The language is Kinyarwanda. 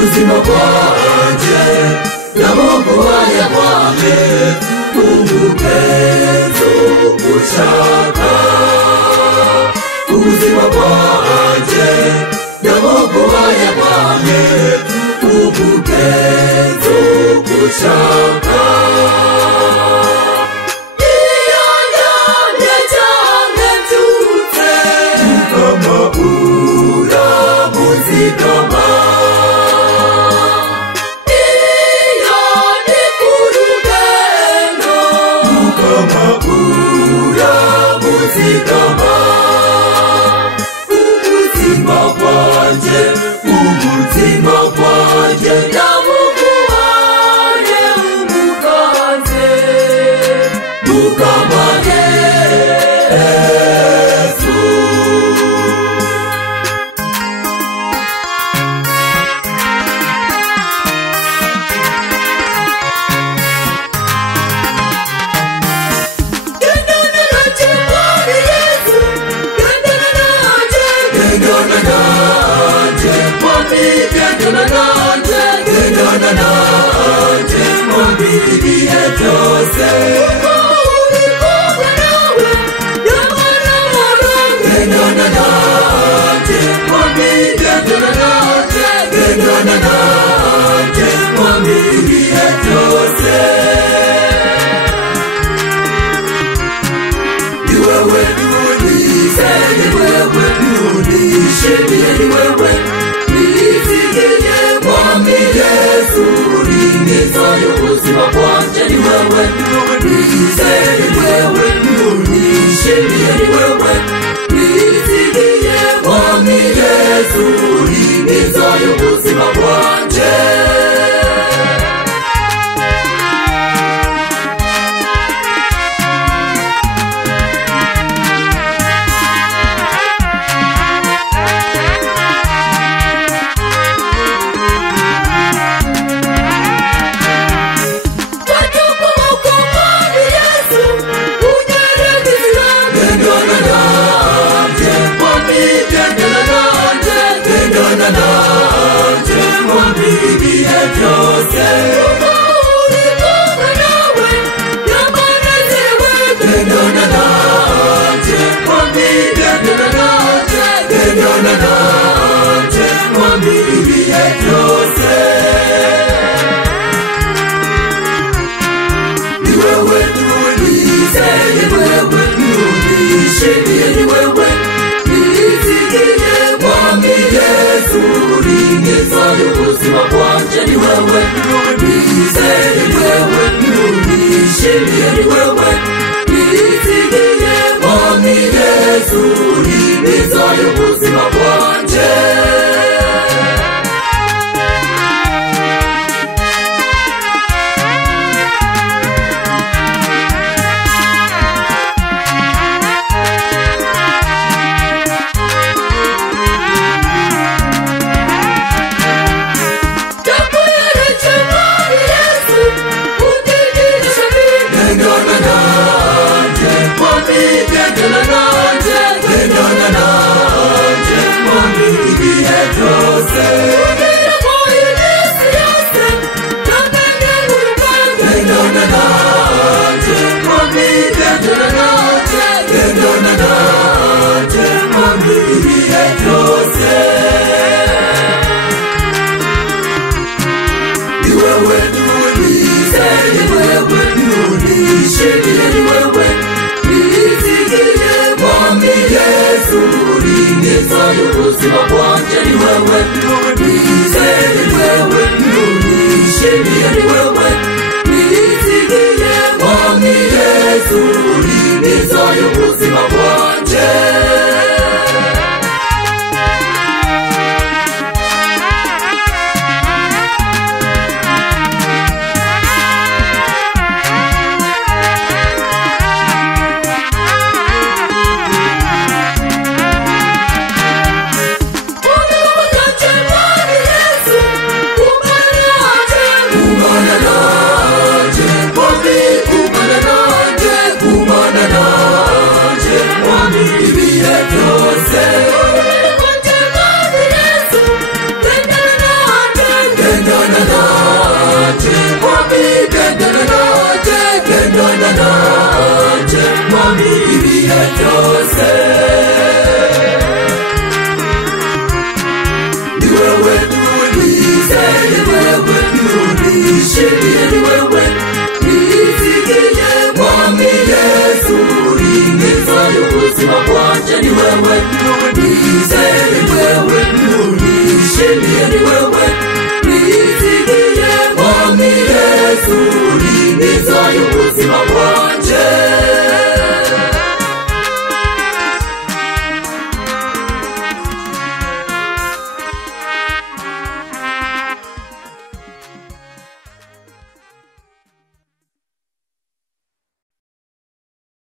ubuzima bwanjye nabuguhaye bwanjye ubugeze ugushaka ubuzima bwanjye nabuguhaye bwanjye ubugeze ugushaka Kama iyo ni kurugendo ukamabura muzigama ubuzima bwanjye nabuguhaye umuganze mugamane ubuzima bwanjye ni wewe nizeye ni wewe nishimiye ni wewe nizigiye mwami Yesu nizeye ubuzima bwanjye ubuzima bwanjye ni wewe nizeye ni wewe nishimiye ni wewe nizigiye mwami Yesu nizeye ubuzima bwanjye ubuzima bwanjye ni wewe nizeye ni wewe nishimiye ni wewe nizigiye mwami Yesu nizeye ubuzima bwanjye byose. Ni wewe nizeye, wewe nishimiye, ni wewe nizigiye mwami Yesu, inkiza y'ubuzima bwanjye. Ni wewe nizeye, ni wewe nishimiye, ni wewe nizigiye mwami Yesu, inkiza y'ubuzima bwanjye.